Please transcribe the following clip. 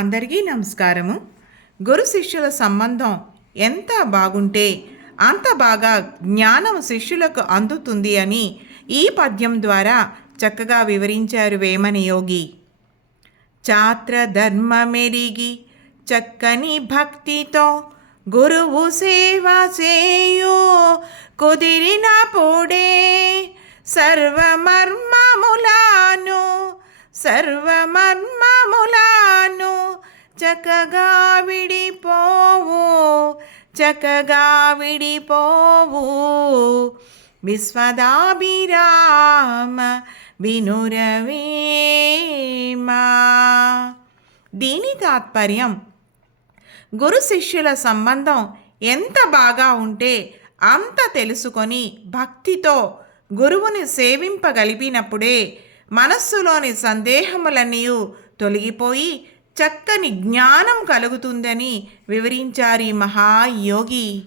అందరికీ నమస్కారము. గురు శిష్యుల సంబంధం ఎంత బాగుంటే అంత బాగా జ్ఞానం శిష్యులకు అందుతుంది అని ఈ పద్యం ద్వారా చక్కగా వివరించారు వేమని యోగి. చాత్ర ధర్మమెరిగి చక్కని భక్తితో గురువు సేవ చేయు కుదిరిన పొడే సర్వమర్మములాను సర్వమర్మములా చక్కగా విడిపోవు చక్కగా విడిపోవు. విశ్వదాభిరామ వినురవేమా. దీని తాత్పర్యం గురు శిష్యుల సంబంధం ఎంత బాగా ఉంటే అంత తెలుసుకొని భక్తితో గురువుని సేవింపగలిపినప్పుడే మనస్సులోని సందేహములన్నీ తొలగిపోయి చక్కని జ్ఞానం కలుగుతుందని వివరించారు ఈ మహాయోగి.